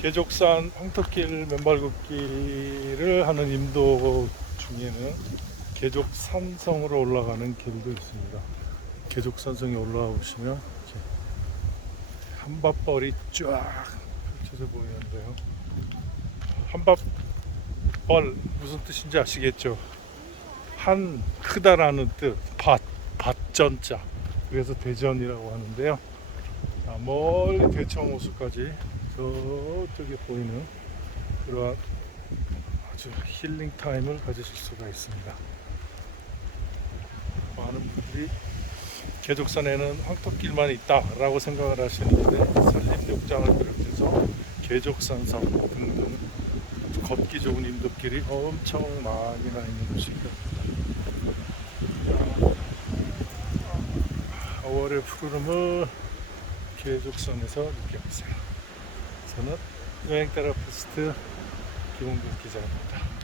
계족산 황토길 맨발 걷기를 하는 임도 중에는 계족산성으로 올라가는 길도 있습니다. 계족산성에 이렇게 한밭벌이 쫙 펼쳐져 보이는데요. 한밭벌 무슨 뜻인지 아시겠죠? 한 크다라는 뜻, 밭, 밭전자. 그래서 대전이라고 하는데요. 자, 멀리 대청 호수까지 저쪽에 보이는 그러한 아주 힐링 타임을 가지실 수가 있습니다. 많은 분들이 계족산에는 황토길만 있다라고 생각을 하시는데 산림욕장을 비롯해서 계족산성 등등 걷기 좋은 임도길이 엄청 많이 나 있는 곳입니다. 5월의 푸르름을 계족선에서 느껴보세요. 저는 여행 테라피스트 김홍근 기자입니다.